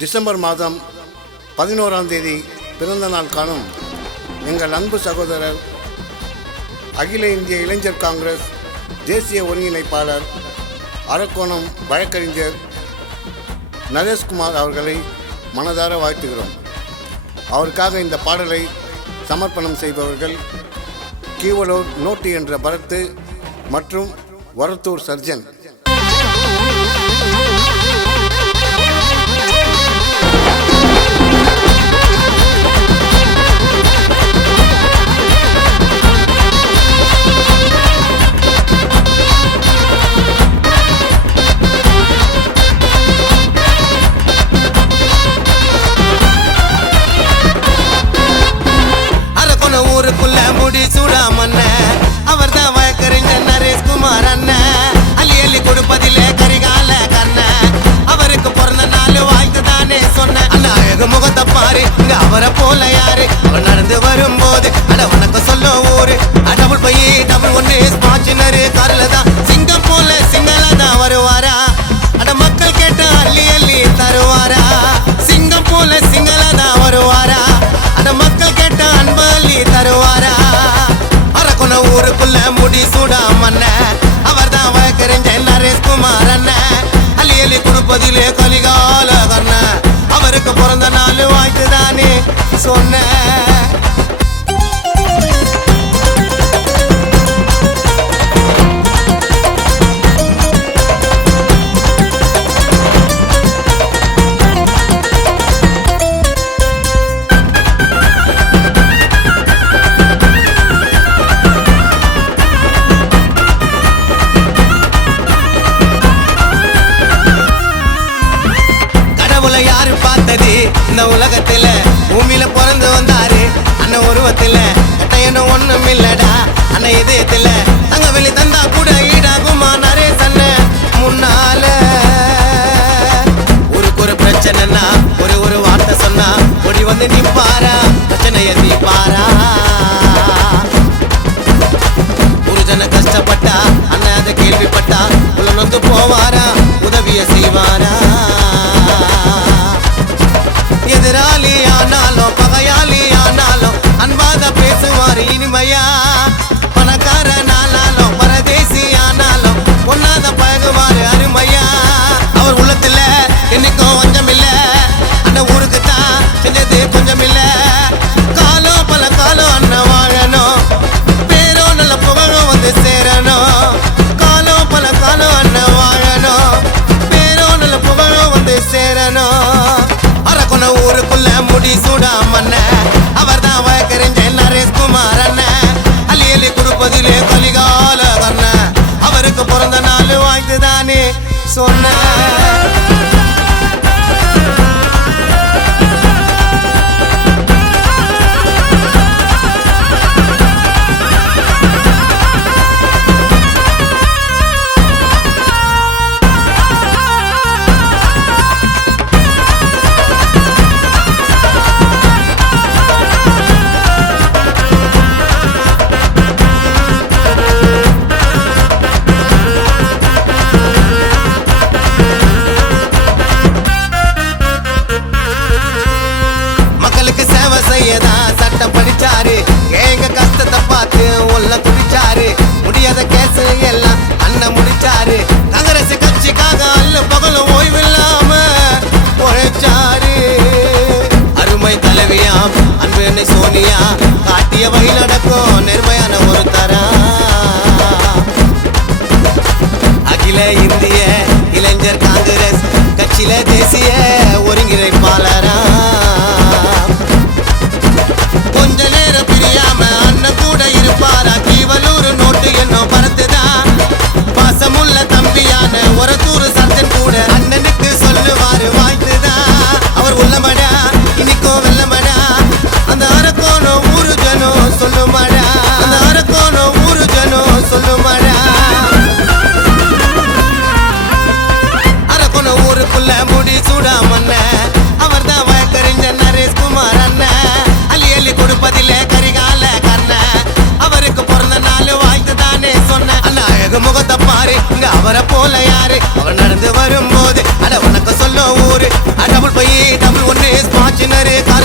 December மாதம் 11ஆம் தேதி பிறந்த நாள் காணும் எங்கள் அன்பு சகோதரர் அகில இந்திய இளைஞர் காங்கிரஸ் தேசிய ஒருங்கிணைப்பாளர் அரக்கோணம் வழக்கறிஞர் நரேஷ்குமார் அவர்களை மனதார வாழ்த்துகிறோம். அவருக்காக இந்த பாடலை சமர்ப்பணம் செய்பவர்கள் கீவலூர் நோட்டி என்ற பரத்து மற்றும் வரத்தூர் சர்ஜன். ஊருக்குள்ள முடி சூடாமண்ண அவர் தான் வழக்கறிஞர் நரேஷ்குமார் அண்ணன். அள்ளி அள்ளி கொடுப்பதிலே கரிகால கண்ண அவருக்கு பிறந்த நாள் வாழ்த்து தானே சொன்ன. அண்ணா அழகு முகத்தை பாரு, இங்க அவரை போல யாரு? அவர் நடந்து வரும்போது அட உனக்கு சொல்ல ஊரு டபுள் பை டபுள் ஒன்னு ஸ்பாச்சினரு காரில் தான் சிங்கம் போல சிங்களா தான் வருவாரா? அட மக்கள் கேட்ட அள்ளி அள்ளி தருவாரா? சிங்கம் போல சிங்களா தான் வருவாரா? அட மக்கள் கேட்ட அன்பள்ளி தருவாரா? அரக்கோண ஊருக்குள்ள முடி சூடாமண்ண அவர் தான் வழக்கறிஞர் நரேஷ்குமார் அண்ணன். அள்ளி அள்ளி கொடுப்பதிலே கலிகால கண்ண அவருக்கு பிறந்த நாள் வாழ்த்து தானே சொன்ன. யாரு பார்த்தது இந்த உலகத்துல பூமியில பிறந்து வந்தாரு அண்ணன் உருவத்துல கட்டையன ஒண்ணும் இல்லடா அண்ணன் இதயத்துல தங்க வெளி தந்தா கூட ஈடாகுமா நரேஷ் அண்ணன் முன்னால. ஊருக்கு ஒரு பிரச்சனைனா ஒரு வார்த்தை சொன்னா ஓடி வந்து நிப்பாரா, பிரச்சனைய தீப்பாரா. ஒரு ஜன கஷ்டப்பட்டா அண்ணன் அதை கேள்விப்பட்டா உள்ள நொந்து போவாரா, உதவிய செய்வாரா. எதிராளி ஆனாலும் பகையாளி ஆனாலும் அன்பாக பேசுவார் இனிமையா. பணக்காரன் ஆனாலும் பரதேசி ஆனாலும் ஒன்னாத பழகுவார் அருமையா. அவர் உள்ளத்துல என்னைக்கும் கொஞ்சம் இல்ல, அந்த ஊருக்கு தான் செஞ்சது கொஞ்சம் இல்ல. காலம் பல காலம் அண்ணன் வாழணும், பேரோ நல்ல புகழும் வந்து சேரணும். காலம் பல காலம் அண்ணன் வாழணும், பேரோ நல்ல புகழும் வந்து சேரணும். அரக்கோண ஊருக்குள்ள முடி சூடாமண்ண அவர் தான் வழக்கறிஞர் நரேஷ்குமார் அண்ணன். அள்ளி அள்ளி கொடுப்பதிலே கலிகால கண்ண அவருக்கு பிறந்த நாள் வாழ்த்து தானே சொன்ன. கரு